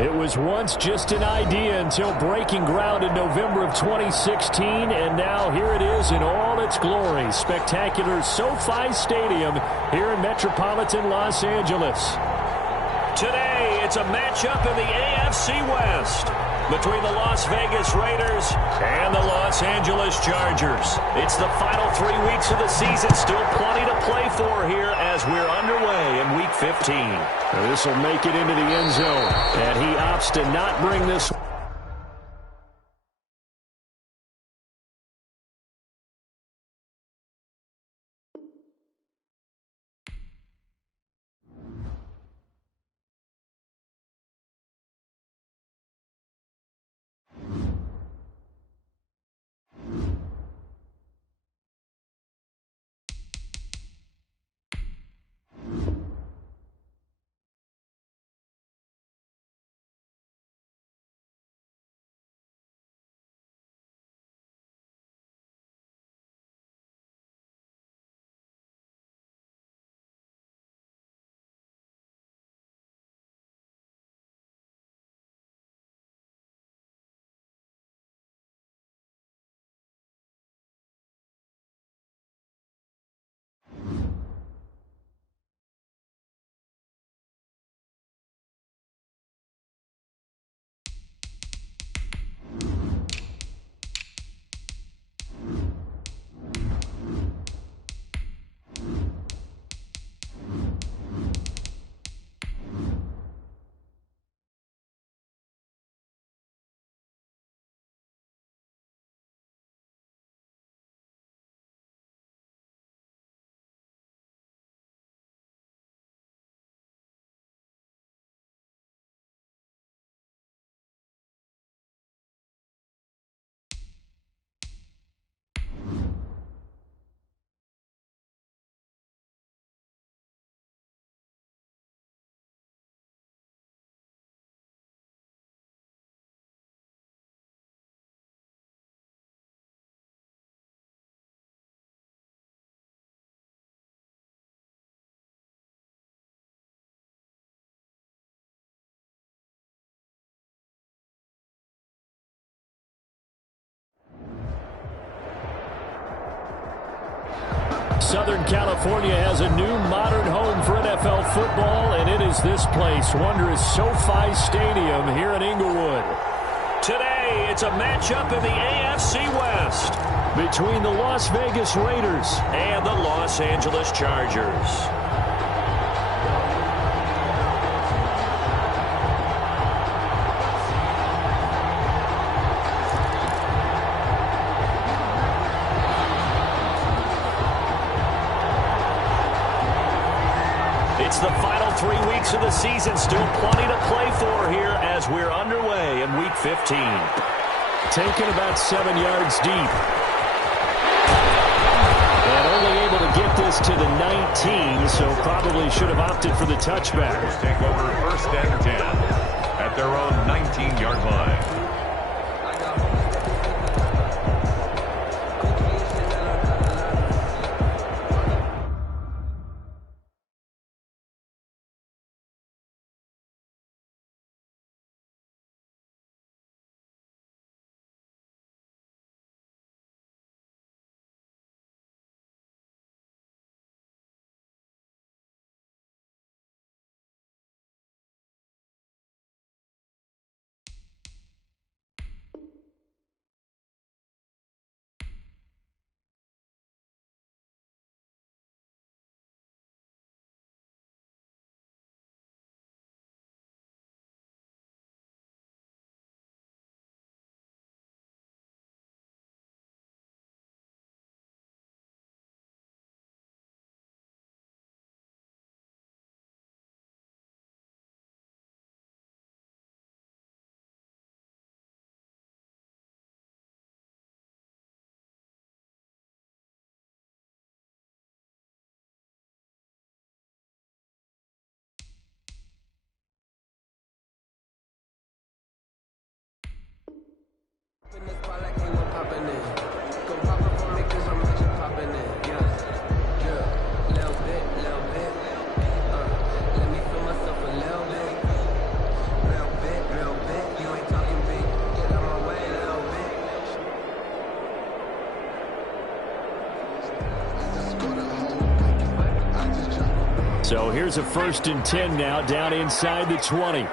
It was once just an idea until breaking ground in November of 2016, and now here it is in all its glory. Spectacular SoFi Stadium here in metropolitan Los Angeles. Today, it's a matchup in the AFC West between the Las Vegas Raiders and the Los Angeles Chargers. It's the final 3 weeks of the season. Still plenty to play for here as we're underway in Week 15. This will make it into the end zone, and he opts to not bring this. Southern California has a new modern home for NFL football, and it is this place, wondrous SoFi Stadium here in Inglewood. Today, it's a matchup in the AFC West between the Las Vegas Raiders and the Los Angeles Chargers. It's the final 3 weeks of the season. Still plenty to play for here as we're underway in Week 15. Taken about 7 yards deep. And only able to get this to the 19, so probably should have opted for the touchback. Take over 1st and 10 at their own 19-yard line. here's a 1st and 10 now, down inside the 20.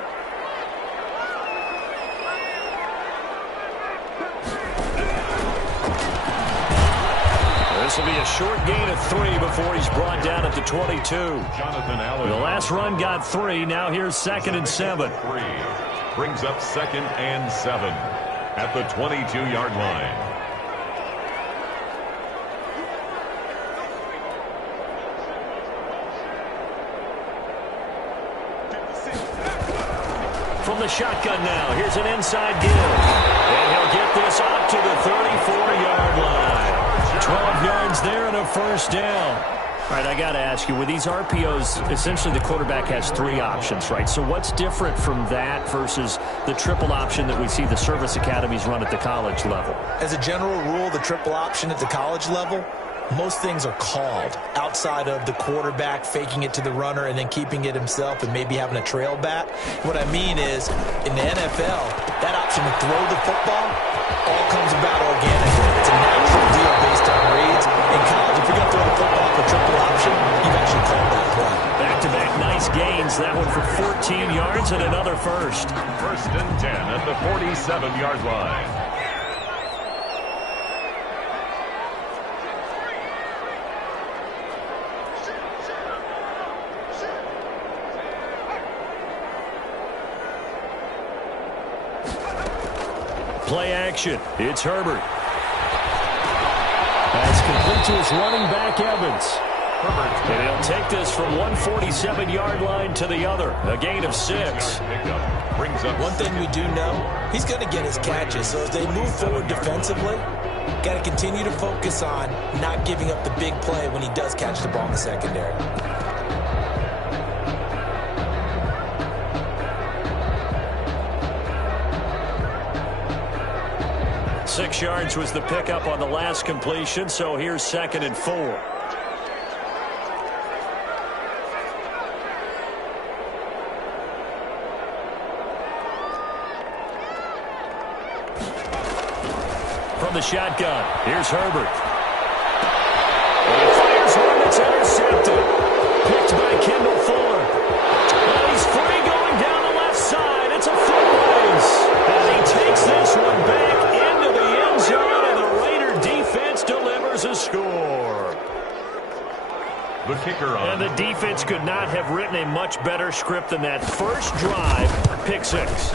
This will be a short gain of 3 before he's brought down at the 22. Jonathan Allen. The last run got 3. Now here's 2nd and 7. 3 brings up 2nd and 7 at the 22-yard line. From the shotgun now, here's an inside give. And he'll get this up to the 34-yard line. 12 yards there and a 1st down. All right, I got to ask you, with these RPOs, essentially the quarterback has 3 options, right? So what's different from that versus the triple option that we see the service academies run at the college level? As a general rule, the triple option at the college level, most things are called outside of the quarterback faking it to the runner and then keeping it himself and maybe having a trail back. What I mean is, in the NFL, that option to throw the football all comes about organically. It's a natural deal based on reads. In college, if you're going to throw the football for triple option, you've actually called that play. Back-to-back nice gains. That one for 14 yards and another 1st. 1st and 10 at the 47-yard line. Play action. It's Herbert. That's complete to his running back, Evans. Herbert. And he'll take this from one 47-yard line to the other. A gain of 6. Brings up one thing we do know, he's going to get his catches. So as they move forward defensively, got to continue to focus on not giving up the big play when he does catch the ball in the secondary. 6 yards was the pickup on the last completion, so here's 2nd and 4. From the shotgun, here's Herbert. And he fires one that's intercepted. Picked by Kendall Fuller. And he's free going down the left side. It's a foot race. And he takes this one back into the end zone, and the Raider defense delivers a score. The kicker on. And the defense could not have written a much better script than that first drive, pick 6.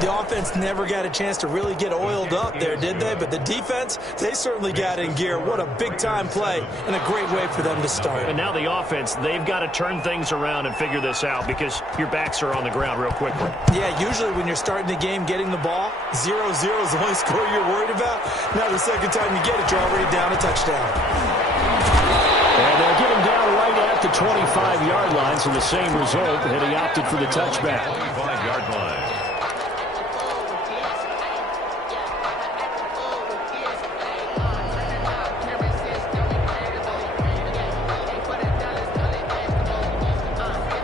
The offense never got a chance to really get oiled up there, did they? But the defense, they certainly got in gear. What a big-time play and a great way for them to start. And now the offense, they've got to turn things around and figure this out because your backs are on the ground real quickly. Yeah, usually when you're starting the game getting the ball, 0-0 is the only score you're worried about. Now the second time you get it, you're already down a touchdown. And they'll get him down right at the 25-yard line, so the same result, and he opted for the touchback. 25-yard line.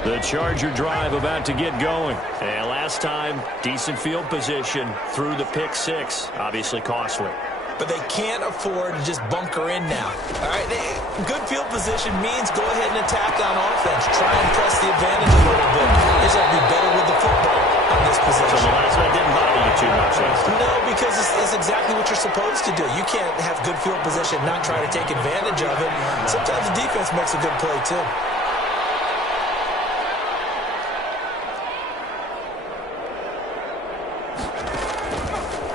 The Charger drive about to get going. And last time, decent field position through the pick 6. Obviously costly. But they can't afford to just bunker in now. All right, good field position means go ahead and attack on offense. Try and press the advantage a little bit. They just have to be better with the football on this position. So the last one didn't bother you too much. No, because it's exactly what you're supposed to do. You can't have good field position, not try to take advantage of it. Sometimes the defense makes a good play, too.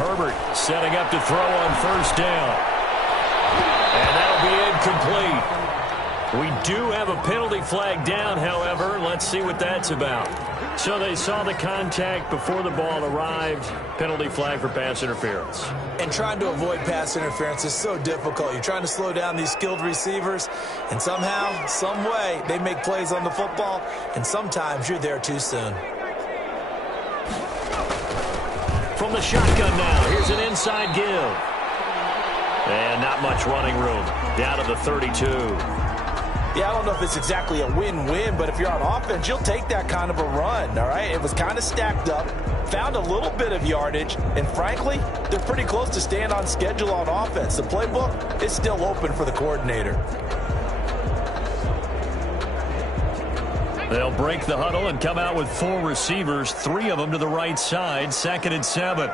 Herbert setting up to throw on first down. And that'll be incomplete. We do have a penalty flag down, however. Let's see what that's about. So they saw the contact before the ball arrived. Penalty flag for pass interference. And trying to avoid pass interference is so difficult. You're trying to slow down these skilled receivers, and somehow, some way, they make plays on the football, and sometimes you're there too soon. From the shotgun now, here's an inside give. And not much running room. Down to the 32. Yeah, I don't know if it's exactly a win-win, but if you're on offense, you'll take that kind of a run, all right? It was kind of stacked up, found a little bit of yardage, and frankly, they're pretty close to staying on schedule on offense. The playbook is still open for the coordinator. They'll break the huddle and come out with 4 receivers, 3 of them to the right side, 2nd and 7.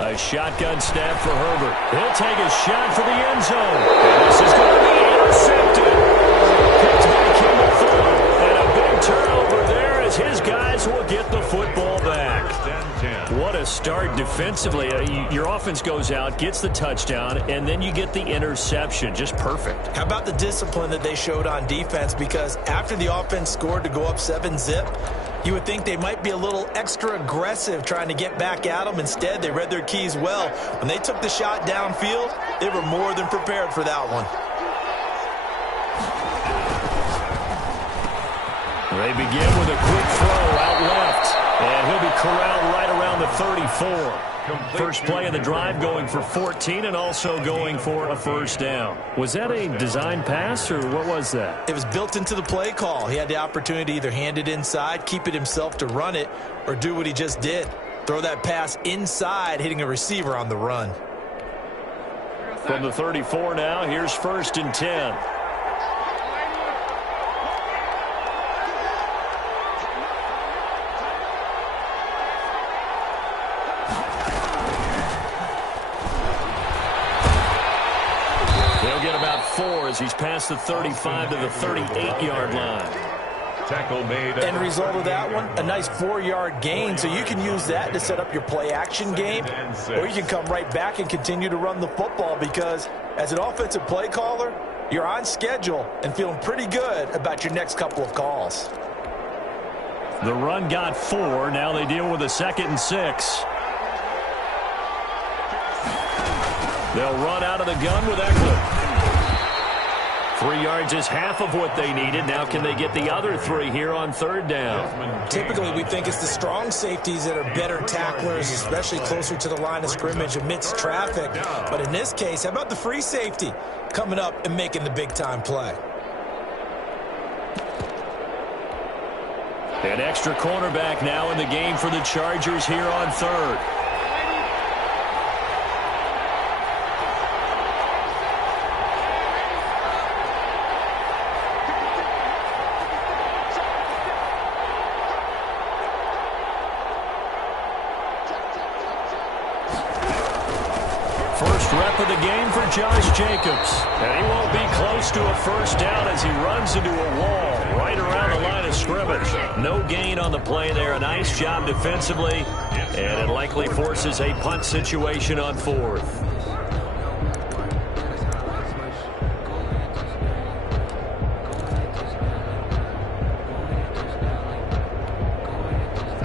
A shotgun snap for Herbert. He'll take a shot for the end zone. And this is going to be intercepted. Picked by Kimball Thorne. And a big turnover there as his guys will get the football back. What a start defensively. Your offense goes out, gets the touchdown, and then you get the interception. Just perfect. How about the discipline that they showed on defense? Because after the offense scored to go up 7-zip, you would think they might be a little extra aggressive trying to get back at them. Instead, they read their keys well. When they took the shot downfield, they were more than prepared for that one. They begin with a quick throw out left. And he'll be corralled right around the 34. First play of the drive going for 14 and also going for a first down. Was that a design pass or what was that? It was built into the play call. He had the opportunity to either hand it inside, keep it himself to run it, or do what he just did. Throw that pass inside, hitting a receiver on the run. From the 34 now, here's 1st and 10. As he's past the 35 to the 38-yard line. Tackle made. End result of that one, a nice 4-yard gain, so you can use that to set up your play-action game, or you can come right back and continue to run the football because as an offensive play caller, you're on schedule and feeling pretty good about your next couple of calls. The run got 4. Now they deal with a 2nd and 6. They'll run out of the gun with Oakland. 3 yards is half of what they needed. Now can they get the other 3 here on 3rd down? Typically, we think it's the strong safeties that are better tacklers, especially closer to the line of scrimmage amidst traffic. But in this case, how about the free safety coming up and making the big-time play? An extra cornerback now in the game for the Chargers here on 3rd. Of the game for Josh Jacobs. And he won't be close to a first down as he runs into a wall right around the line of scrimmage. No gain on the play there. A nice job defensively. And it likely forces a punt situation on 4th.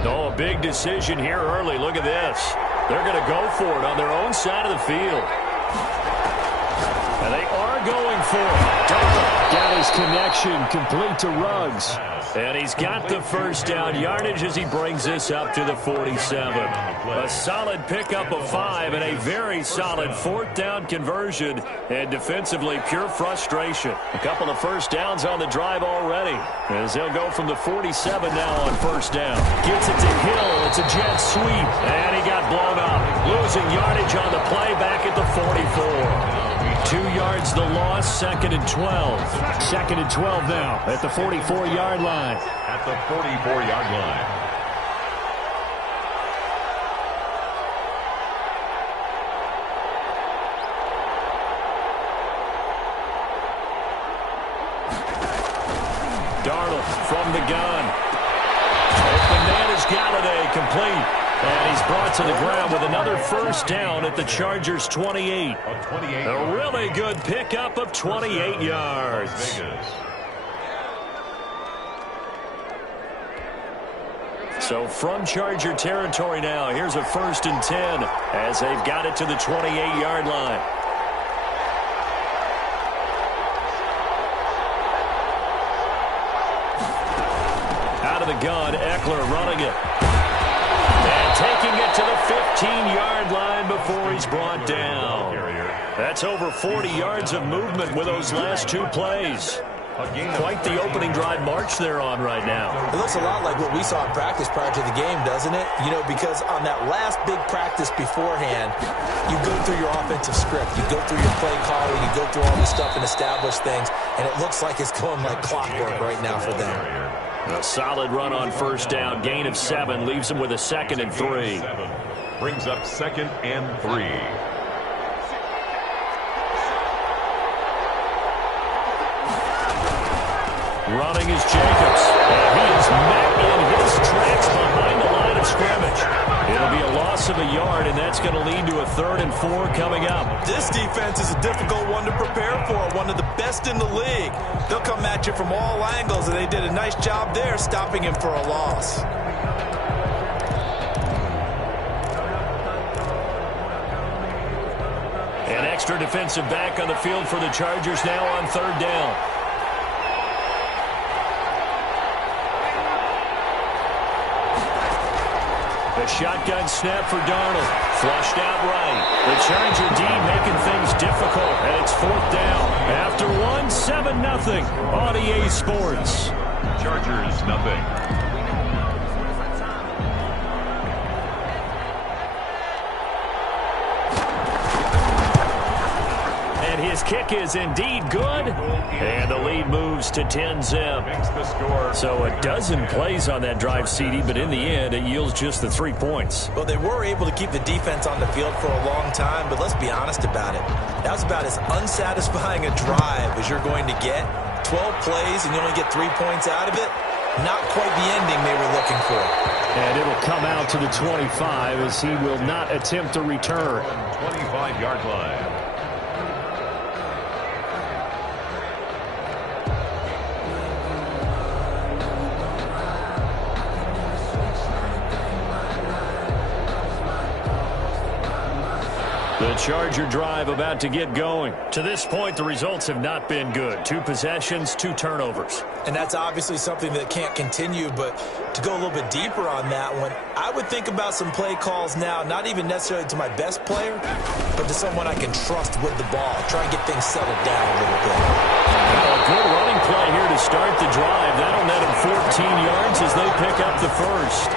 Oh, a big decision here early. Look at this. They're going to go for it on their own side of the field. And they are going for it. Darnold got his connection complete to Ruggs. And he's got the first down yardage as he brings this up to the 47. A solid pickup of 5 and a very solid 4th down conversion. And defensively, pure frustration. A couple of first downs on the drive already. As they'll go from the 47 now on first down. Gets it to Hill. It's a jet sweep. And he got blown up. Losing yardage on the play back at the 44. 2 yards the loss, 2nd and 12. 2nd and 12 now at the 44-yard line. At the 44-yard line. Darnold from the gun. Open man is Galladay, complete. And he's brought to the ground with another first down at the Chargers' 28. A really good pickup of 28 yards. So from Charger territory now, here's a 1st and 10 as they've got it to the 28-yard line. Out of the gun, Eckler running it. Taking it to the 15-yard line before he's brought down. That's over 40 yards of movement with those last 2 plays. Quite the opening drive march they're on right now. It looks a lot like what we saw in practice prior to the game, doesn't it? You know, because on that last big practice beforehand, you go through your offensive script. You go through your play calling. You go through all this stuff and establish things. And it looks like it's going like clockwork right now for them. A solid run on first down. Gain of 7 leaves them with a 2nd and 3. Brings up 2nd and 3. Running is Jacobs, and he is met in his tracks behind the line of scrimmage. It'll be a loss of a yard, and that's going to lead to a 3rd and 4 coming up. This defense is a difficult one to prepare for, one of the best in the league. They'll come at you from all angles, and they did a nice job there stopping him for a loss. An extra defensive back on the field for the Chargers now on 3rd down. A shotgun snap for Darnold. Flushed out right. The Charger D making things difficult, and it's 4th down. After 7-0 on EA Sports. Chargers, nothing. His kick is indeed good, and the lead moves to 10-zip. So a dozen plays on that drive, CD, but in the end, it yields just the 3 points. Well, they were able to keep the defense on the field for a long time, but let's be honest about it. That was about as unsatisfying a drive as you're going to get. 12 plays, and you only get 3 points out of it. Not quite the ending they were looking for. And it'll come out to the 25 as he will not attempt to return. 25-yard line. The Charger drive about to get going. To this point, the results have not been good. 2 possessions, 2 turnovers. And that's obviously something that can't continue, but to go a little bit deeper on that one, I would think about some play calls now, not even necessarily to my best player, but to someone I can trust with the ball. Try and get things settled down a little bit. A good running play here to start the drive. That'll net them 14 yards as they pick up the first.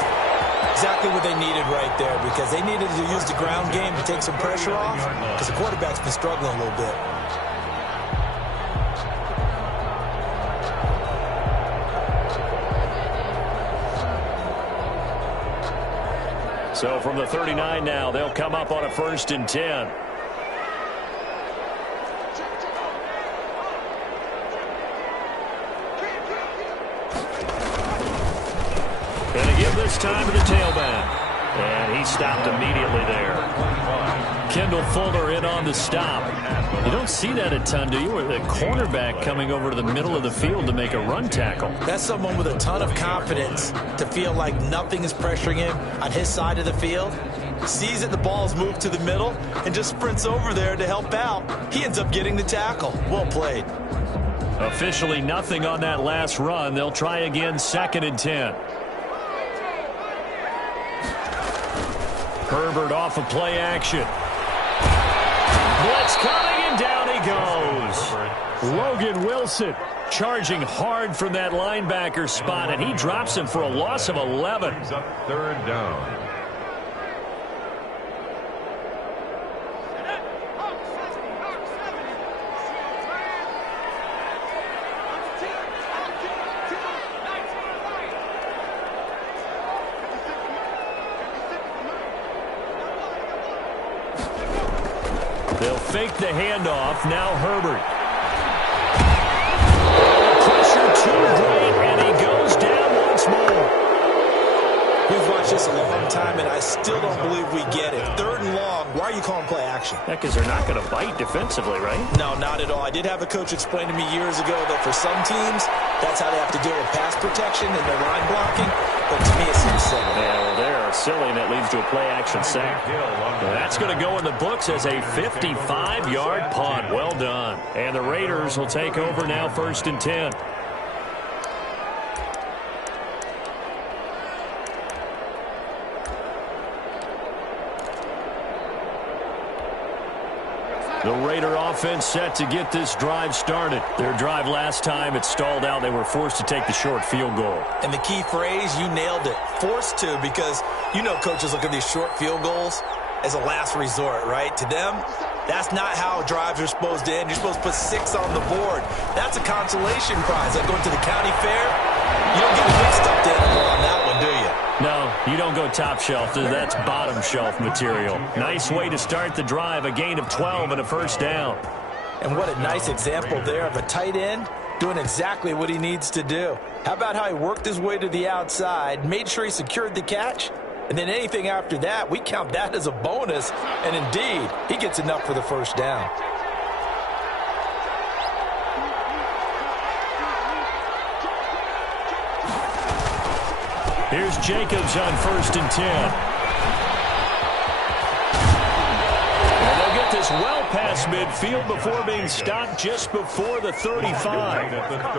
Exactly what they needed right there, because they needed to use the ground game to take some pressure off, because the quarterback's been struggling a little bit. So from the 39 now, they'll come up on a 1st and 10. Going to give this time to the tailback. And he stopped immediately there. Kendall Fuller in on the stop. You don't see that a ton, do you? With a cornerback coming over to the middle of the field to make a run tackle. That's someone with a ton of confidence to feel like nothing is pressuring him on his side of the field. Sees that the ball's moved to the middle and just sprints over there to help out. He ends up getting the tackle. Well played. Officially nothing on that last run. They'll try again, 2nd and 10. Herbert off of play action. Blitz coming, and down he goes. Logan Wilson charging hard from that linebacker spot, and he drops him for a loss of 11. Up 3rd down. They'll fake the handoff. Now Herbert. Pressure too great, and he goes down once more. We've watched this a long time, and I still don't believe we get it. 3rd and long. Why are you calling play action? Yeah, because they're not going to bite defensively, right? No, not at all. I did have a coach explain to me years ago that for some teams, that's how they have to deal with pass protection and their line blocking. But to me, it seems silly. Yeah, well, they're silly, and it leads to a play-action sack. That's going to go in the books as a 55-yard punt. Well done. And the Raiders will take over now, 1st and 10. The Raider offense set to get this drive started. Their drive last time, it stalled out. They were forced to take the short field goal. And the key phrase, you nailed it, forced to, because you know coaches look at these short field goals as a last resort, right? To them, that's not how drives are supposed to end. You're supposed to put 6 on the board. That's a consolation prize. Like going to the county fair, you don't get a big stuffed animal on that one, do you? No, you don't go top shelf. That's bottom shelf material. Nice way to start the drive, a gain of 12 and a first down. And what a nice example there of a tight end doing exactly what he needs to do. How about how he worked his way to the outside, made sure he secured the catch, and then anything after that, we count that as a bonus. And indeed, he gets enough for the first down. Here's Jacobs on 1st and 10. And they'll get this well past midfield before being stopped just before the 35.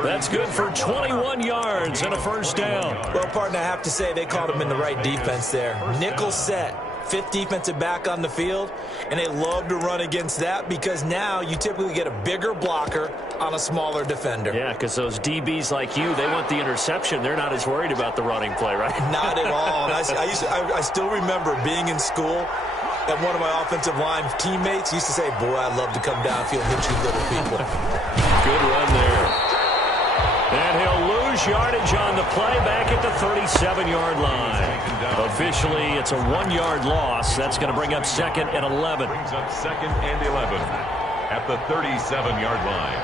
That's good for 21 yards and a first down. Well, partner, I have to say they called him in the right defense there. Nickel set. 5th defensive back on the field, and they love to run against that because now you typically get a bigger blocker on a smaller defender. Yeah, because those DBs like you, they want the interception. They're not as worried about the running play, right? Not at all. And I still remember being in school, and one of my offensive line teammates used to say, boy, I'd love to come downfield and hit you little people. Good run there. And he'll lose yardage on the play back at the 37-yard line. Officially, it's a 1-yard loss. That's going to bring up 2nd and 11. Brings up 2nd and 11 at the 37-yard line.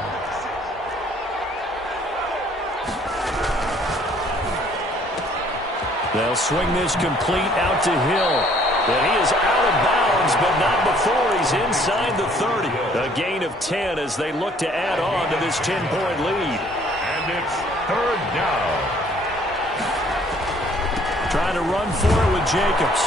They'll swing this complete out to Hill. And he is out of bounds, but not before he's inside the 30. A gain of 10 as they look to add on to this 10-point lead. And it's 3rd down. Trying to run for it with Jacobs.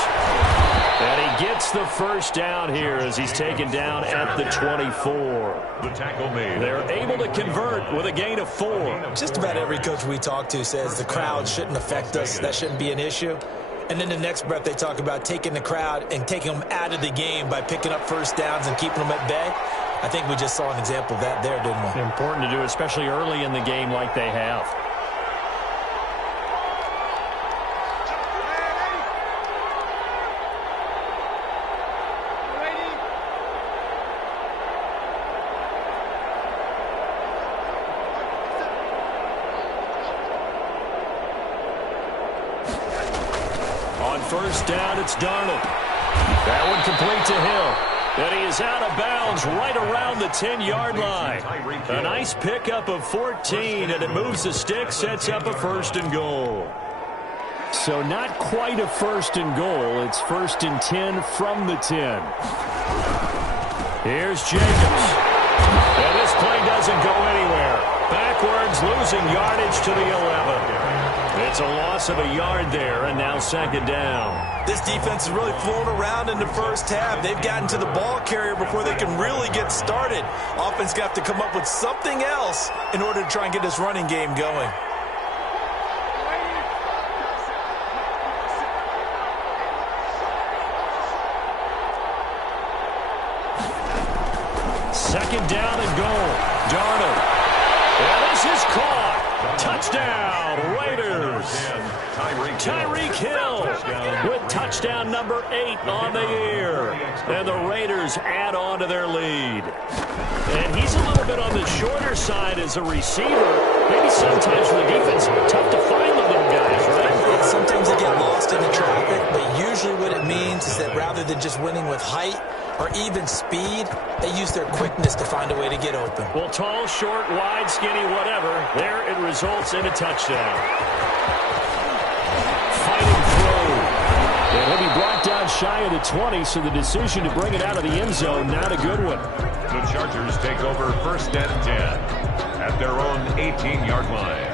And he gets the first down here as he's taken down at the 24. The tackle made. They're able to convert with a gain of 4. Just about every coach we talk to says the crowd shouldn't affect us. That shouldn't be an issue. And then the next breath they talk about taking the crowd and taking them out of the game by picking up first downs and keeping them at bay. I think we just saw an example of that there, didn't we? Important to do, especially early in the game like they have. On first down, it's Darnold. That one complete to Hill. And he is out of bounds right around the 10-yard line. A nice pickup of 14, and it moves the stick, sets up a 1st and goal. So not quite a 1st and goal. It's 1st and 10 from the 10. Here's Jacobs. And this play doesn't go anywhere. Backwards, losing yardage to the 11. It's a loss of a yard there, and now 2nd down. This defense is really flown around in the first half. They've gotten to the ball carrier before they can really get started. Offense got to come up with something else in order to try and get this running game going. Second down and goal. Darnold. And this is caught. Touchdown, Raiders. Tyreek Hill with touchdown number 8 on the year. And the Raiders add on to their lead. And he's a little bit on the shorter side as a receiver. Maybe sometimes for the defense, tough to find the little guys, right? Yeah, sometimes they get lost in the traffic, but usually what it means is that rather than just winning with height or even speed, they use their quickness to find a way to get open. Well, tall, short, wide, skinny, whatever, there it results in a touchdown. Fighting through. And he'll be brought down shy of the 20, so the decision to bring it out of the end zone, not a good one. The Chargers take over 1st and 10 at their own 18-yard line.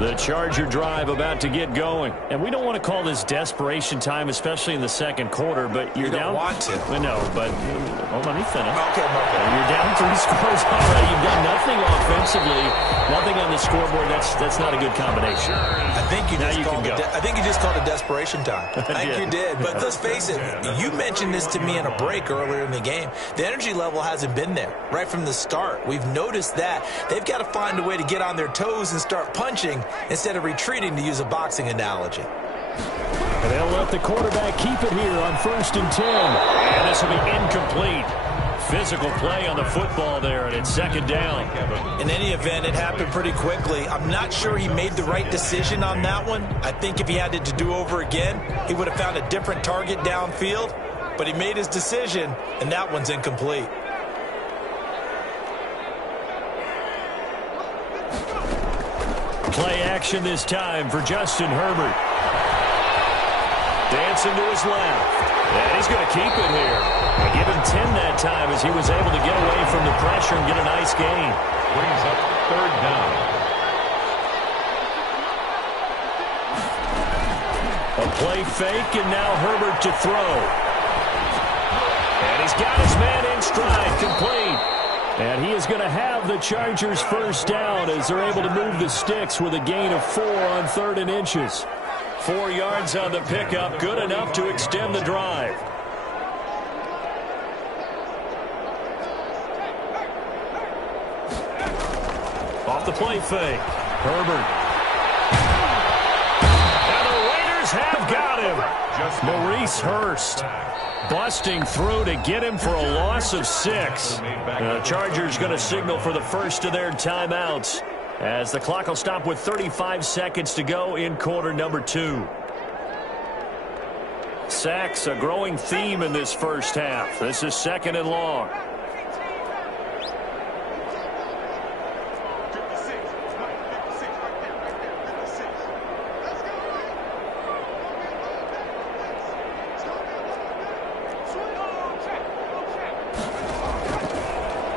The Charger drive about to get going. And we don't want to call this desperation time, especially in the second quarter, but you're down. You don't want to. No, but let me finish. Okay. You're down 3 scores already. You've done nothing offensively. Nothing on the scoreboard. That's not a good combination. I think you just called it desperation time. I think you did. But let's face it, you mentioned this to me in a break earlier in the game. The energy level hasn't been there right from the start. We've noticed that. They've got to find a way to get on their toes and start punching instead of retreating, to use a boxing analogy. And they'll let the quarterback keep it here on 1st and 10. And this will be incomplete. Physical play on the football there, and it's 2nd down. In any event, it happened pretty quickly. I'm not sure he made the right decision on that one. I think if he had it to do over again, he would have found a different target downfield. But he made his decision, and that one's incomplete. Play action this time for Justin Herbert. Dancing to his left. And he's going to keep it here. They give him 10 that time as he was able to get away from the pressure and get a nice gain. Brings up 3rd down. A play fake, and now Herbert to throw. And he's got his man in stride, complete. And he is going to have the Chargers 1st down as they're able to move the sticks with a gain of 4 on 3rd and inches. 4 yards on the pickup, good enough to extend the drive. Off the play fake, Herbert. And the Raiders have got him. Maurice Hurst busting through to get him for a loss of 6. The Chargers going to signal for the first of their timeouts, as the clock will stop with 35 seconds to go in quarter number 2. Sacks, a growing theme in this first half. This is 2nd and long.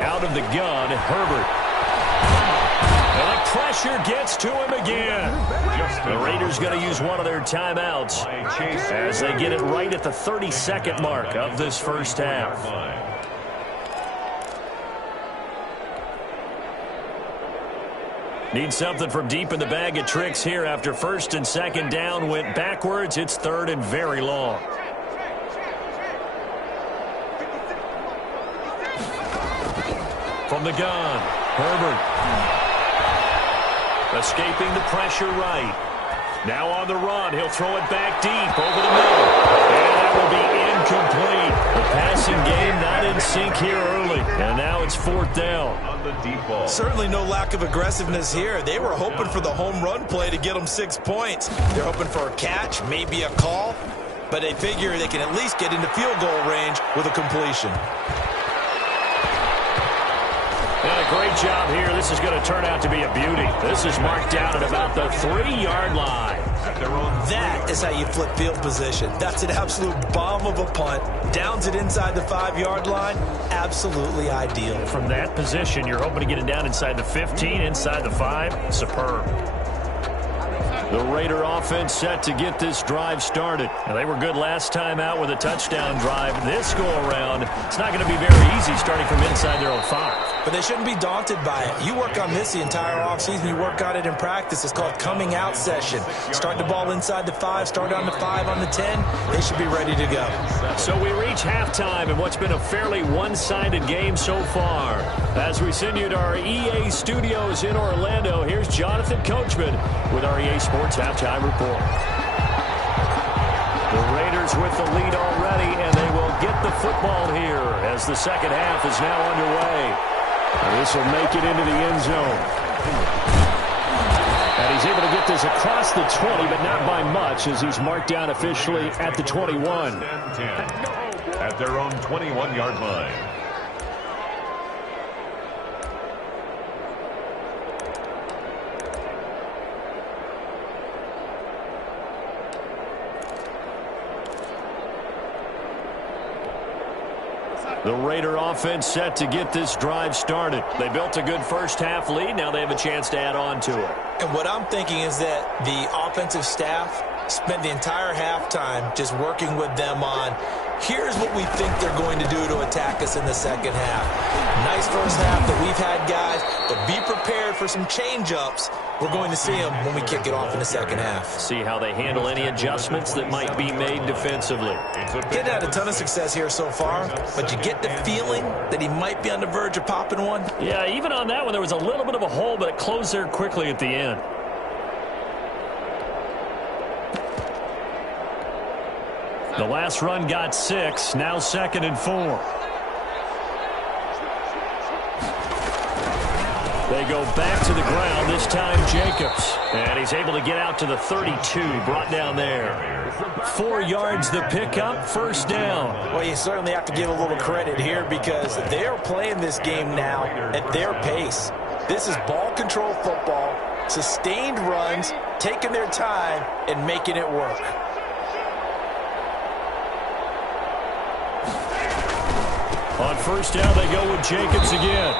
Out of the gun, Herbert. And the pressure gets to him again. The Raiders going to use one of their timeouts as they get it right at the 30-second mark of this first half. Need something from deep in the bag of tricks here after 1st and 2nd down went backwards. It's 3rd and very long. From the gun, Herbert. Escaping the pressure right. Now on the run, he'll throw it back deep over the middle. And that will be incomplete. The passing game not in sync here early. And now it's 4th down. On the deep ball. Certainly no lack of aggressiveness here. They were hoping for the home run play to get them 6 points. They're hoping for a catch, maybe a call. But they figure they can at least get into field goal range with a completion. And a great job here. This is going to turn out to be a beauty. This is marked down at about the 3-yard line. That is how you flip field position. That's an absolute bomb of a punt. Downs it inside the 5-yard line. Absolutely ideal. From that position, you're hoping to get it down inside the 15, inside the 5. Superb. The Raider offense set to get this drive started. And they were good last time out with a touchdown drive. This go-around, it's not going to be very easy starting from inside their own 5. But they shouldn't be daunted by it. You work on this the entire offseason. You work on it in practice. It's called coming out session. Start the ball inside the 5, start on the 5, on the 10. They should be ready to go. So we reach halftime in what's been a fairly one-sided game so far. As we send you to our EA studios in Orlando, here's Jonathan Coachman with our EA Sports Halftime Report. The Raiders with the lead already, and they will get the football here as the second half is now underway. And this will make it into the end zone. And he's able to get this across the 20, but not by much, as he's marked down officially at the 21. At their own 21-yard line. The Raider offense set to get this drive started. They built a good first-half lead. Now they have a chance to add on to it. And what I'm thinking is that the offensive staff spent the entire halftime just working with them on, here's what we think they're going to do to attack us in the second half. Nice first half that we've had, guys, but be prepared for some change-ups, we're going to see them when we kick it off in the second half. See how they handle any adjustments that might be made defensively. Getting had a ton of success here so far, but you get the feeling that he might be on the verge of popping one. Yeah, even on that one, there was a little bit of a hole, but it closed there quickly at the end. The last run got 6, now 2nd and 4. They go back to the ground, this time Jacobs. And he's able to get out to the 32, brought down there. 4 yards the pickup, first down. Well, you certainly have to give a little credit here because they're playing this game now at their pace. This is ball control football, sustained runs, taking their time and making it work. On first down, they go with Jacobs again.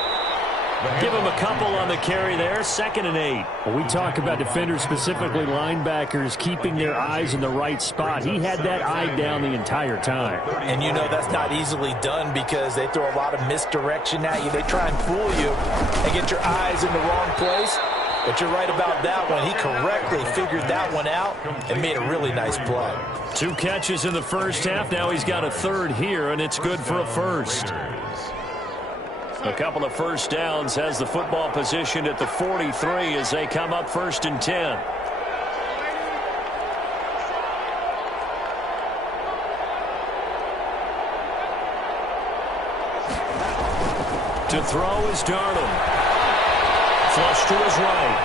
Give him a couple on the carry there, 2nd and 8. When we talk about defenders, specifically linebackers, keeping their eyes in the right spot, he had that eye down the entire time. And you know that's not easily done because they throw a lot of misdirection at you. They try and fool you and get your eyes in the wrong place. But you're right about that one. He correctly figured that one out and made a really nice play. 2 catches in the first half. Now he's got a 3rd here, and it's good for a first. A couple of first downs, has the football positioned at the 43 as they come up 1st and 10. To throw is Darnold. Flush to his right.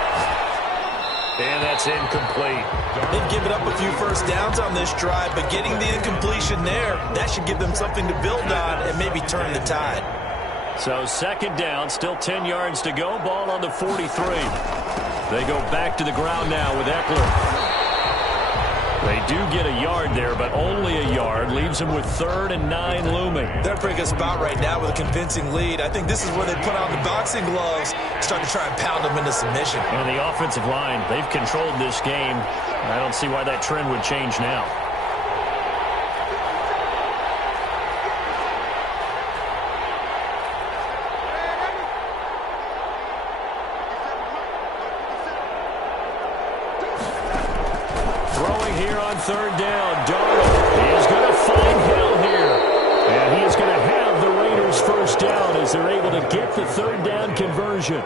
And that's incomplete. They've given up a few first downs on this drive, but getting the incompletion there, that should give them something to build on and maybe turn the tide. So 2nd down, still 10 yards to go. Ball on the 43. They go back to the ground now with Eckler. They do get a yard there, but only a yard. Leaves them with 3rd and 9 looming. They're in a pretty good spot right now with a convincing lead. I think this is where they put on the boxing gloves, start to try and pound them into submission. And the offensive line, they've controlled this game. I don't see why that trend would change now. Throwing here on 3rd down, Darnold is going to find Hill here. And he is going to have the Raiders first down as they're able to get the 3rd down conversion.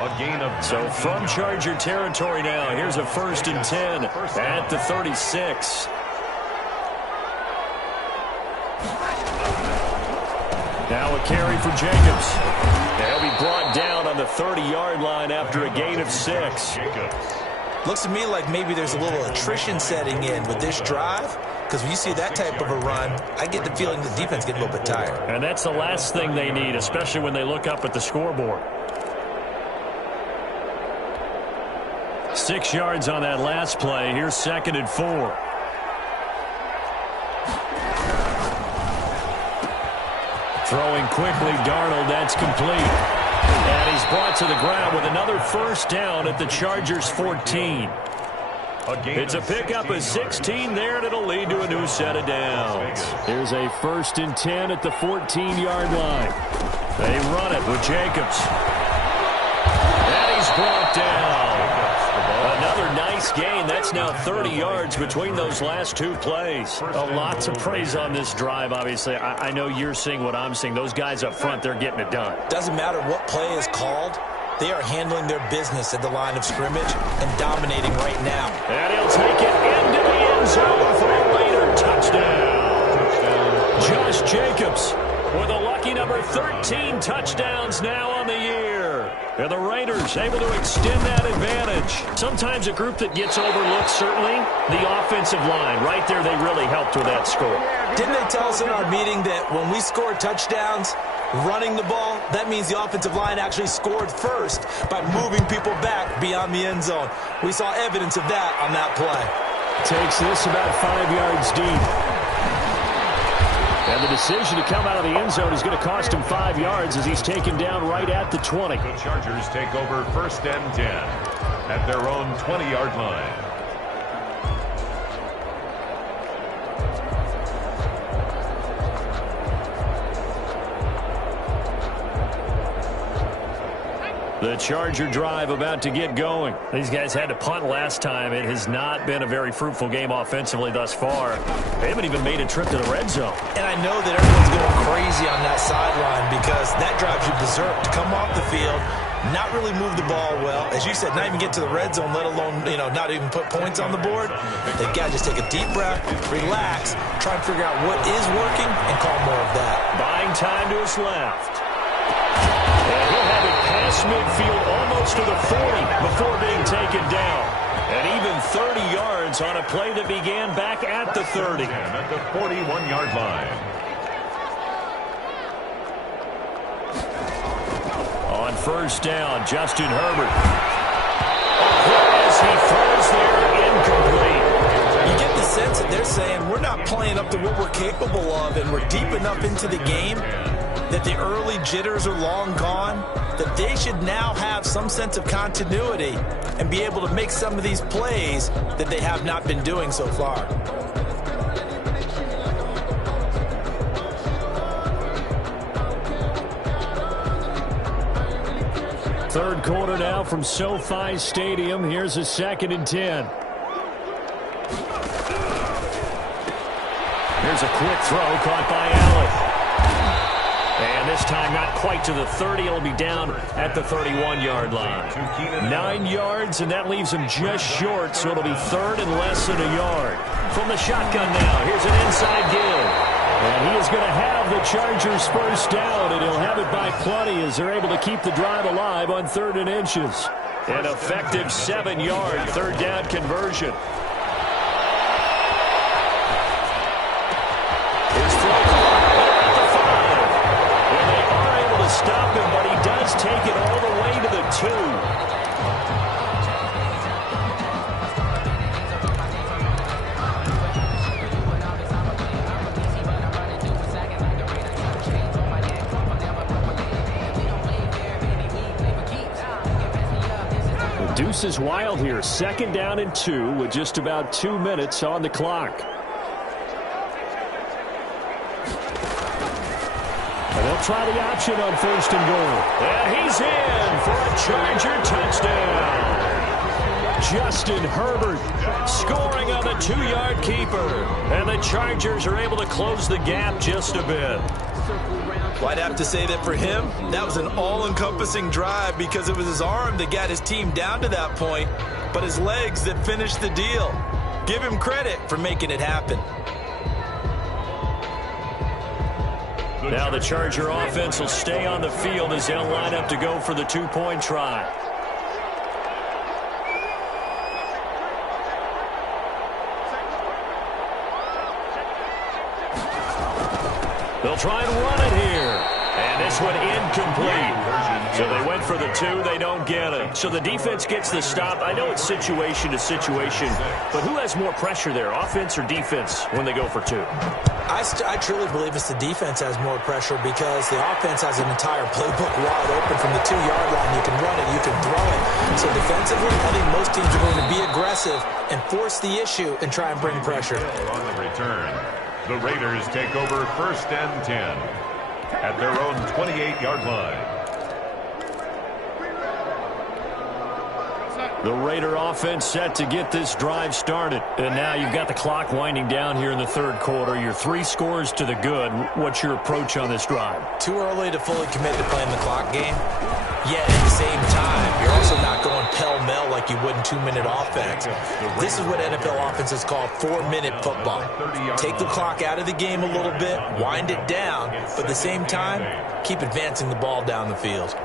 A gain of So from Charger territory now, here's a 1st and 10 at the 36. Now a carry for Jacobs. They'll be brought down on the 30-yard line after a gain of 6. Looks to me like maybe there's a little attrition setting in with this drive, because when you see that type of a run, I get the feeling the defense gets a little bit tired. And that's the last thing they need, especially when they look up at the scoreboard. 6 yards on that last play. Here's 2nd and 4. Throwing quickly, Darnold, that's complete. And he's brought to the ground with another first down at the Chargers' 14. It's a pickup of 16 there, and it'll lead to a new set of downs. Here's a 1st and 10 at the 14-yard line. They run it with Jacobs. And he's brought down. Another nice gain. That's now 30 yards between those last 2 plays. A lot to praise on this drive, obviously. I know you're seeing what I'm seeing. Those guys up front, they're getting it done. Doesn't matter what play is called. They are handling their business at the line of scrimmage and dominating right now. And he'll take it into the end zone for a Raider touchdown. Josh Jacobs with a lucky number 13 touchdowns now on the year. And the Raiders able to extend that advantage. Sometimes a group that gets overlooked, certainly, the offensive line. Right there, they really helped with that score. Didn't they tell us in our meeting that when we score touchdowns running the ball, that means the offensive line actually scored first by moving people back beyond the end zone? We saw evidence of that on that play. Takes this about 5 yards deep. And the decision to come out of the end zone is going to cost him 5 yards as he's taken down right at the 20. The Chargers take over 1st and 10 at their own 20-yard line. The Charger drive about to get going. These guys had to punt last time. It has not been a very fruitful game offensively thus far. They haven't even made a trip to the red zone. And I know that everyone's going crazy on that sideline because that drives you berserk to come off the field, not really move the ball well. As you said, not even get to the red zone, let alone, not even put points on the board. They've got to just take a deep breath, relax, try and figure out what is working, and call more of that. Buying time to his left. And he'll have it past midfield almost to the 40 before being taken down. And even 30 yards on a play that began back at the 30. At the 41-yard line. On first down, Justin Herbert. As he throws there, incomplete. You get the sense that they're saying we're not playing up to what we're capable of, and we're deep enough into the game that the early jitters are long gone, that they should now have some sense of continuity and be able to make some of these plays that they have not been doing so far. Third quarter now from SoFi Stadium. Here's a 2nd and 10. Here's a quick throw caught by Allen. And this time not quite to the 30. It'll be down at the 31-yard line. 9 yards, and that leaves him just short, so it'll be 3rd and less than a yard. From the shotgun now, here's an inside give. And he is going to have the Chargers first down, and he'll have it by plenty as they're able to keep the drive alive on 3rd and inches. An effective 7-yard 3rd down conversion. His throw at the 5. And they are able to stop him, but he does take it all the way to the 2. Deuce is wild here. 2nd down and 2 with just about 2 minutes on the clock. And they'll try the option on 1st and goal. And he's in for a Charger touchdown. Justin Herbert scoring on the 2-yard keeper. And the Chargers are able to close the gap just a bit. Well, I'd have to say that for him, that was an all-encompassing drive because it was his arm that got his team down to that point, but his legs that finished the deal. Give him credit for making it happen. Now the Charger offense will stay on the field as they'll line up to go for the 2-point try. They'll try and run it here. And this one incomplete. So they went for the 2. They don't get it. So the defense gets the stop. I know it's situation to situation, but who has more pressure there, offense or defense, when they go for 2? I truly believe it's the defense has more pressure because the offense has an entire playbook wide open from the 2-yard line. You can run it, you can throw it. So defensively, I think most teams are going to be aggressive and force the issue and try and bring pressure. On the return, the Raiders take over 1st and 10 at their own 28-yard line. The Raider offense set to get this drive started. And now you've got the clock winding down here in the 3rd quarter. You're 3 scores to the good. What's your approach on this drive? Too early to fully commit to playing the clock game. Yet at the same time, you're also not going pell-mell like you would in 2-minute offense. This is what NFL offenses call 4-minute football. Take the clock out of the game a little bit, wind it down, but at the same time, keep advancing the ball down the field.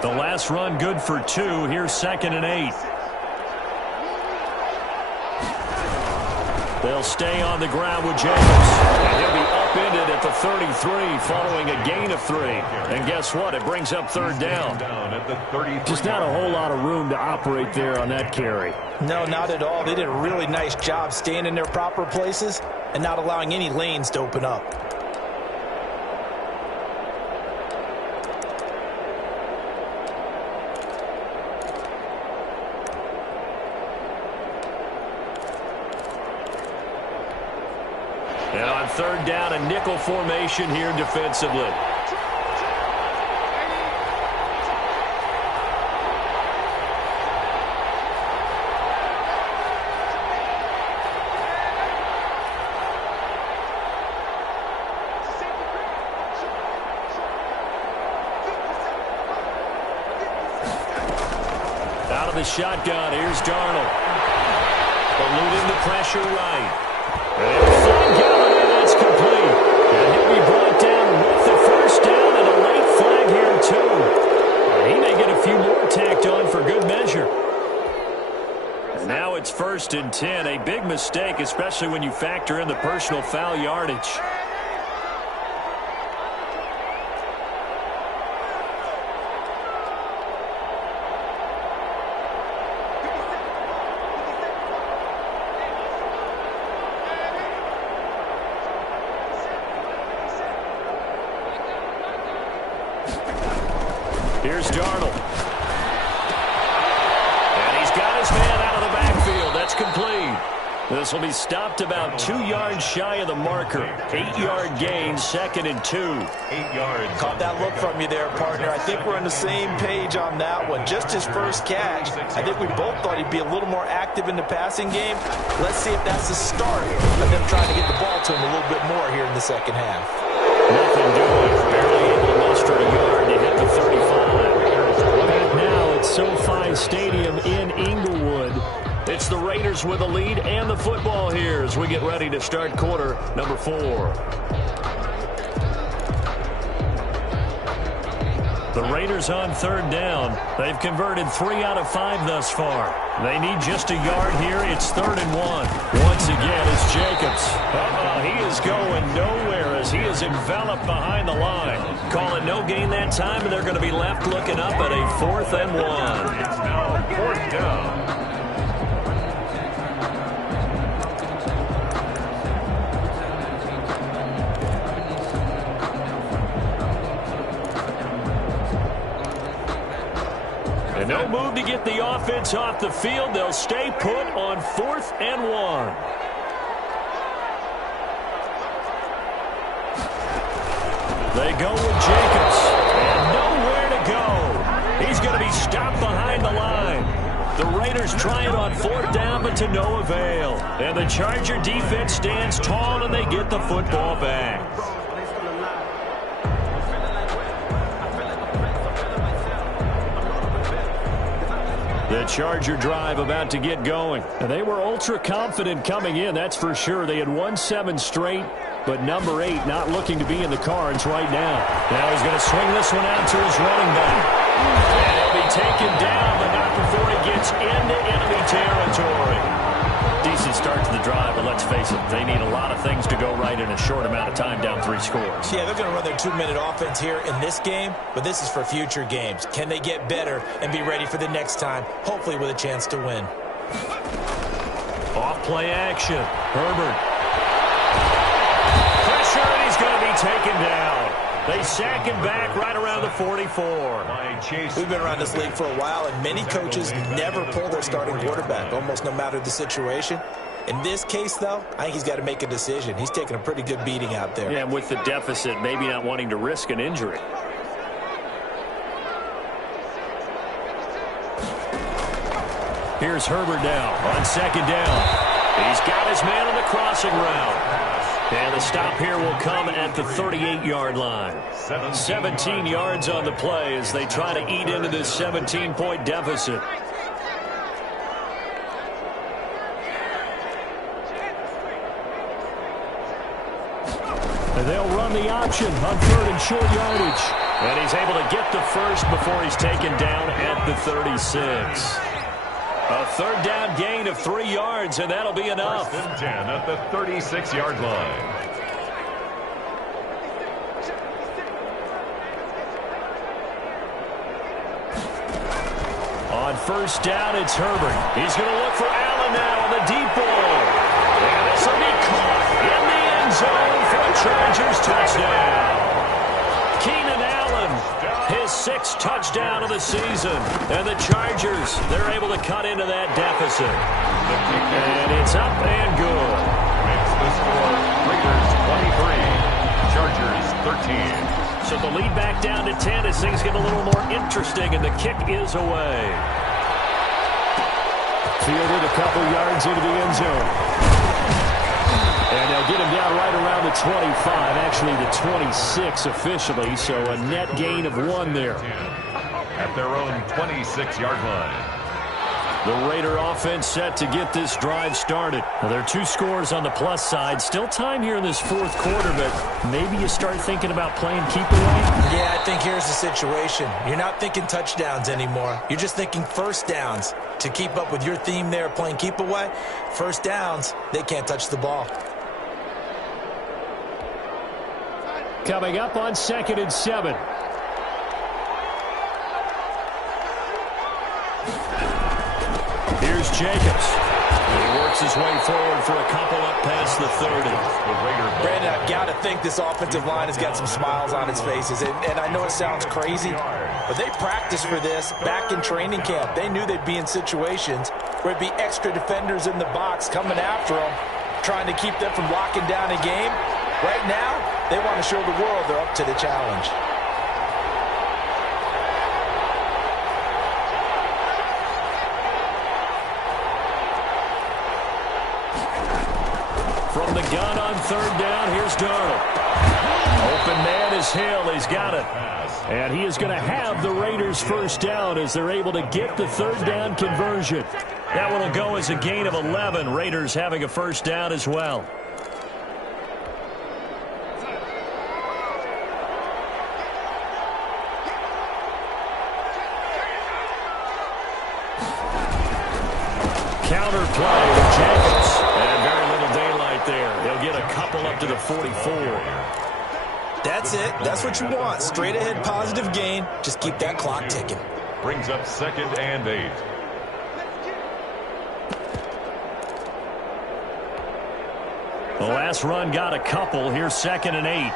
The last run good for 2. Here's 2nd and 8. They'll stay on the ground with Jacobs. And he'll be upended at the 33 following a gain of 3. And guess what? It brings up 3rd down. Just not a whole lot of room to operate there on that carry. No, not at all. They did a really nice job staying in their proper places and not allowing any lanes to open up. And on 3rd down, a nickel formation here defensively. Out of the shotgun, here's Darnold. Eluding the pressure right. And flying Gallagher, that's complete. And he'll be brought down with the first down and a late flag here, too. And he may get a few more tacked on for good measure. And now it's 1st and 10. A big mistake, especially when you factor in the personal foul yardage. Here's Darnold. And he's got his man out of the backfield. That's complete. This will be stopped about 2 yards shy of the marker. 8-yard gain, 2nd and 2. 8 yards. Caught that look from you there, partner. I think we're on the same page on that one. Just his first catch. I think we both thought he'd be a little more active in the passing game. Let's see if that's the start of them trying to get the ball to him a little bit more here in the second half. Nothing doing. Barely able to muster a yard to hit the 35. Back now at SoFi Stadium in Inglewood. It's the Raiders with a lead and the football here as we get ready to start quarter number 4. The Raiders on 3rd down. They've converted 3 out of 5 thus far. They need just a yard here. It's 3rd and 1. Once again, it's Jacobs. He is going nowhere as he is enveloped behind the line. Call it no gain that time, and they're going to be left looking up at a 4th and 1. It's now 4th down. And no move to get the offense off the field. They'll stay put on 4th and 1. They go with Jacobs. And nowhere to go. He's going to be stopped behind the line. The Raiders try it on 4th down, but to no avail. And the Charger defense stands tall, and they get the football back. The Charger drive about to get going. And they were ultra confident coming in, that's for sure. They had won 7 straight, but number 8 not looking to be in the cards right now. Now he's going to swing this one out to his running back. And he'll be taken down, but not before he gets into enemy territory. Decent start to the drive, but let's face it, they need a lot of things to go right in a short amount of time, down 3 scores. Yeah, they're going to run their 2-minute offense here in this game, but this is for future games. Can they get better and be ready for the next time, hopefully with a chance to win? Off play action. Herbert. Pressure, and he's going to be taken down. They sack him back right around the 44. We've been around this league for a while, and many coaches never pull their starting quarterback, almost no matter the situation. In this case, though, I think he's got to make a decision. He's taking a pretty good beating out there. Yeah, and with the deficit, maybe not wanting to risk an injury. Here's Herbert now on 2nd down. He's got his man on the crossing route. And the stop here will come at the 38-yard line. 17 yards on the play as they try to eat into this 17-point deficit. And they'll run the option on 3rd and short yardage. And he's able to get the first before he's taken down at the 36. A 3rd down gain of 3 yards, and that'll be enough. 1st and 10 at the 36-yard line. On 1st down, it's Herbert. He's going to look for Allen now on the deep ball. And this will be caught in the end zone for a Chargers touchdown. Keenan Allen, his 6th touchdown of the season. And the Chargers, they're able to cut into that deficit. And it's up and good. Makes the score Raiders 23, Chargers 13. So the lead back down to 10 as things get a little more interesting, and the kick is away. Fielded a couple yards into the end zone. And they'll get him down right around the 25, actually the 26 officially, so a net gain of 1 there. At their own 26-yard line. The Raider offense set to get this drive started. Now, there are 2 scores on the plus side. Still time here in this fourth quarter, but maybe you start thinking about playing keep away? Yeah, I think here's the situation. You're not thinking touchdowns anymore. You're just thinking first downs. To keep up with your theme there, playing keep away, first downs, they can't touch the ball. Coming up on 2nd and 7. Here's Jacobs. He works his way forward for a couple up past the 30. Brandon, I've got to think this offensive line has got some smiles on its faces. And I know it sounds crazy, but they practiced for this back in training camp. They knew they'd be in situations where it'd be extra defenders in the box coming after them, trying to keep them from locking down a game. Right now, they want to show the world they're up to the challenge. From the gun on 3rd down, here's Darnold. Open man is Hill. He's got it. And he is going to have the Raiders first down as they're able to get the 3rd down conversion. That one will go as a gain of 11. Raiders having a first down as well. Counter play to Jacobs. And very little daylight there. He'll get a couple up to the 44. That's it. That's what you want. Straight ahead positive gain. Just keep that clock ticking. Brings up 2nd and 8. The last run got a couple. Here's 2nd and 8.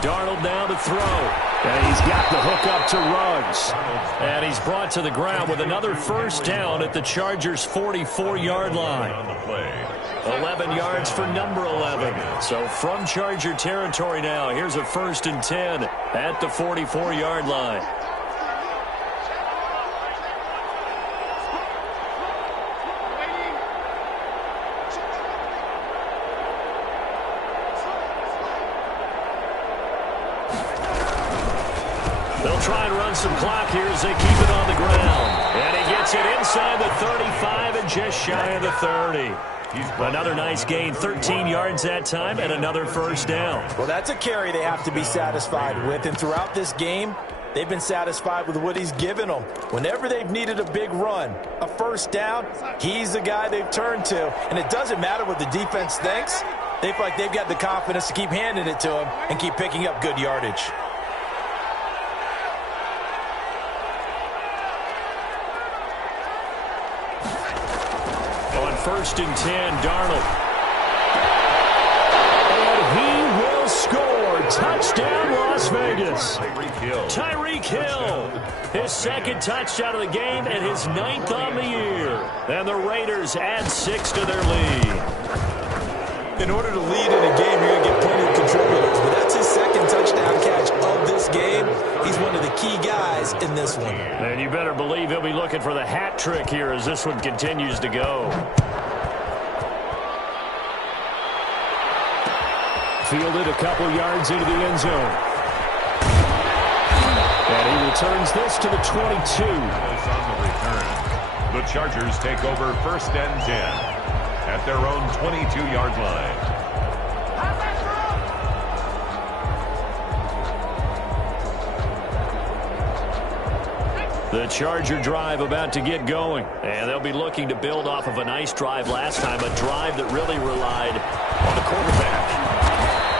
Darnold now to throw. And he's got the hook up to Ruggs. And he's brought to the ground with another first down at the Chargers' 44-yard line. 11 yards for number 11. So from Charger territory now, here's a 1st and 10 at the 44-yard line. They'll try and run some clock here as they keep it on the ground. And he gets it inside the 35 and just shy of the 30. Another nice gain, 13 yards that time, and another first down. Well, that's a carry they have to be satisfied with. And throughout this game, they've been satisfied with what he's given them. Whenever they've needed a big run, a first down, he's the guy they've turned to. And it doesn't matter what the defense thinks. They feel like they've got the confidence to keep handing it to him and keep picking up good yardage. On 1st and 10, Darnold. And he will score. Touchdown, Las Vegas. Tyreek Hill. His 2nd touchdown of the game and his 9th on the year. And the Raiders add 6 to their lead. In order to lead in a game, you're going to get plenty of contributors. But that's his 2nd touchdown catch of this game. He's one of the key guys in this one. And you better believe he'll be looking for the hat trick here as this one continues to go. Fielded a couple yards into the end zone. And he returns this to the 22. On the return, the Chargers take over 1st and 10 at their own 22-yard line. The Charger drive about to get going. And they'll be looking to build off of a nice drive last time, a drive that really relied on the quarterback.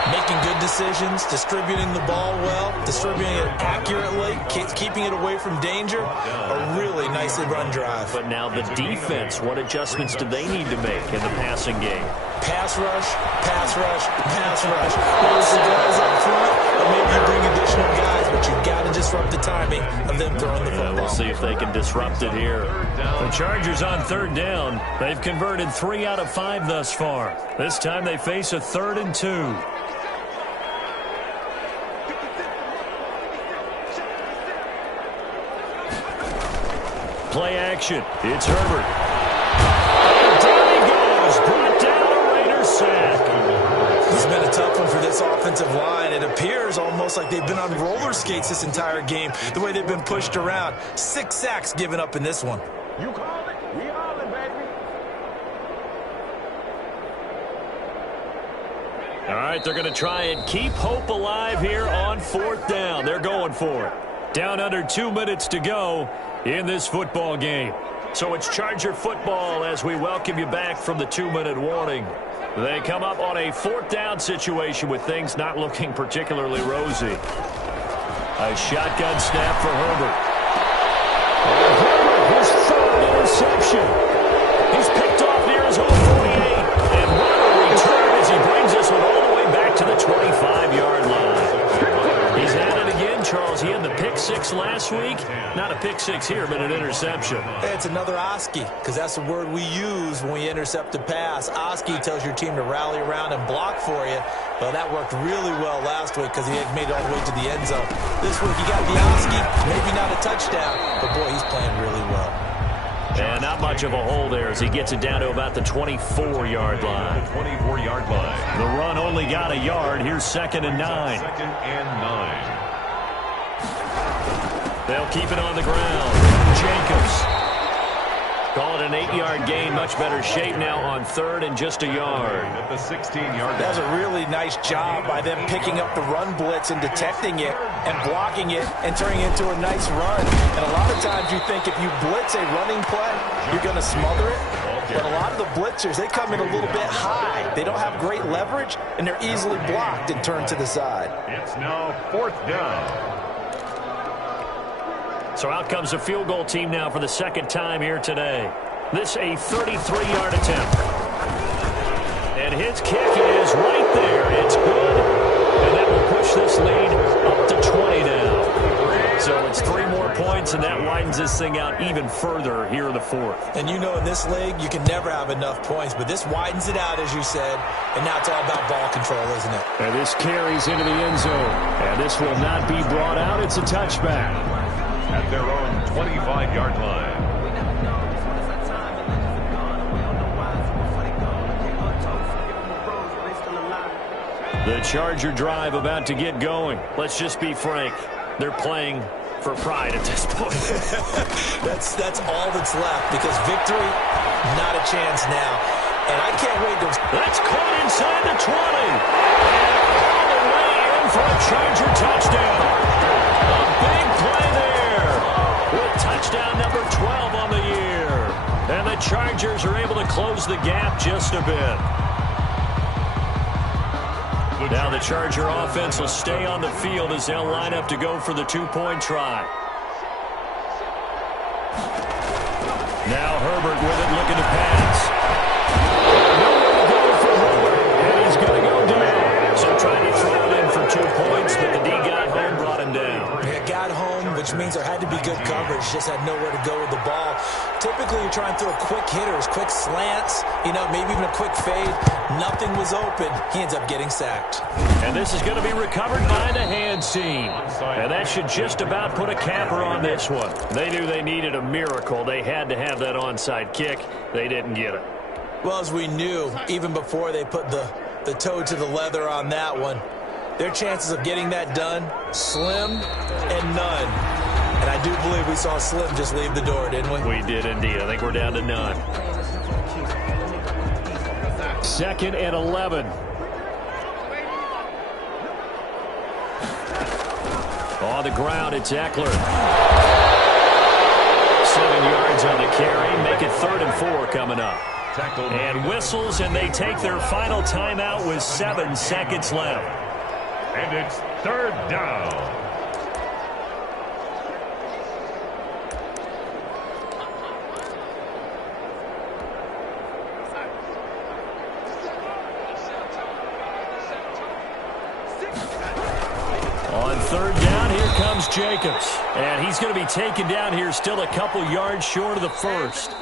Making good decisions, distributing the ball well, distributing it accurately, keeping it away from danger. A really nicely run drive. But now the defense, what adjustments do they need to make in the passing game? Pass rush, pass rush, pass rush. Those are guys up front, or maybe you bring additional guys, but you've got to disrupt the timing of them throwing the football. We'll see if they can disrupt it here. The Chargers on 3rd down. They've converted 3 out of 5 thus far. This time they face a 3rd and 2. Play action. It's Herbert. And down he goes. Brought down a Raiders sack. offensive line, it appears almost like they've been on roller skates this entire game, the way they've been pushed around. 6 sacks given up in this one. You call it, we all it, baby. All right, they're going to try and keep hope alive here on 4th down. They're going for it. Down under 2 minutes to go in this football game. So it's Charger football as we welcome you back from the 2-minute warning. They come up on a 4th down situation with things not looking particularly rosy. A shotgun snap for Herbert. And Herbert, his 3rd interception. He's picked off near his own 48. And what a return as he brings this one all the way back to the 25-yard line. He's at it again, Charles. He had the pick 6 last week. Not a pick 6 here, but an interception. It's another Oski, because that's the word we use when we intercept a pass. Oski tells your team to rally around and block for you. Well, that worked really well last week because he had made it all the way to the end zone. This week, you got the Oski, maybe not a touchdown, but boy, he's playing really well. And not much of a hole there as he gets it down to about the 24-yard line. The 24-yard line. The run only got a yard. Here's 2nd and 9. 2nd and 9. They'll keep it on the ground. Jacobs. Call it an 8-yard gain. Much better shape now on 3rd and just a yard. At the 16-yard line. That was a really nice job by them picking up the run blitz and detecting it and blocking it and turning it into a nice run. And a lot of times you think if you blitz a running play, you're going to smother it. But a lot of the blitzers, they come in a little bit high. They don't have great leverage, and they're easily blocked and turned to the side. It's now 4th down. So out comes a field goal team now for the 2nd time here today. This a 33-yard attempt. And his kick is right there. It's good. And that will push this lead up to 20 now. So it's 3 more points, and that widens this thing out even further here in the 4th. And you know in this league, you can never have enough points, but this widens it out, as you said, and now it's all about ball control, isn't it? And this carries into the end zone. And this will not be brought out. It's a touchback. At their own 25-yard line. The Charger drive about to get going. Let's just be frank. They're playing for pride at this point. That's all that's left because victory, not a chance now. And I can't wait to... That's caught inside the 20. And all the way in for a Charger touchdown. A big play there with touchdown number 12 on the year. And the Chargers are able to close the gap just a bit. Now the Charger offense will stay on the field as they'll line up to go for the 2-point try. Now Herbert with it, looking to pass. Nowhere to go for Herbert, and he's going to go down. So trying to throw it in for 2 points, but the D got home, brought him down. Yeah, got home, which means there had to be good coverage. Just had nowhere to go with the ball. Typically, you're trying to throw quick hitters, quick slants, maybe even a quick fade. Nothing was open. He ends up getting sacked. And this is going to be recovered by the hands team. And that should just about put a capper on this one. They knew they needed a miracle. They had to have that onside kick. They didn't get it. Well, as we knew, even before they put the toe to the leather on that one, their chances of getting that done, slim and none. And I do believe we saw Slim just leave the door, didn't we? We did indeed. I think we're down to none. 2nd and 11. On the ground, it's Eckler. 7 yards on the carry. Make it 3rd and 4 coming up. And whistles, and they take their final timeout with 7 seconds left. And it's 3rd down. On 3rd down, here comes Jacobs. And he's going to be taken down here still a couple yards short of the first.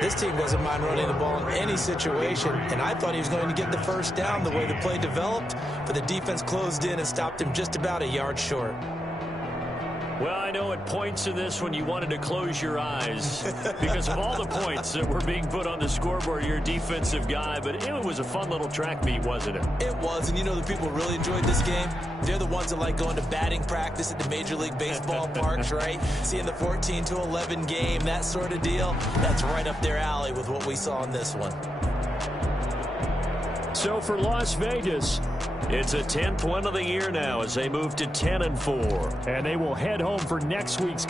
This team doesn't mind running the ball in any situation, and I thought he was going to get the first down the way the play developed, but the defense closed in and stopped him just about a yard short. Well, I know at points in this when you wanted to close your eyes because of all the points that were being put on the scoreboard. You're a defensive guy, but it was a fun little track meet, wasn't it? It was, and you know the people who really enjoyed this game? They're the ones that like going to batting practice at the Major League Baseball parks, right? Seeing the 14-11 game, that sort of deal. That's right up their alley with what we saw in this one. So for Las Vegas, it's a 10th win of the year now as they move to 10-4. And they will head home for next week's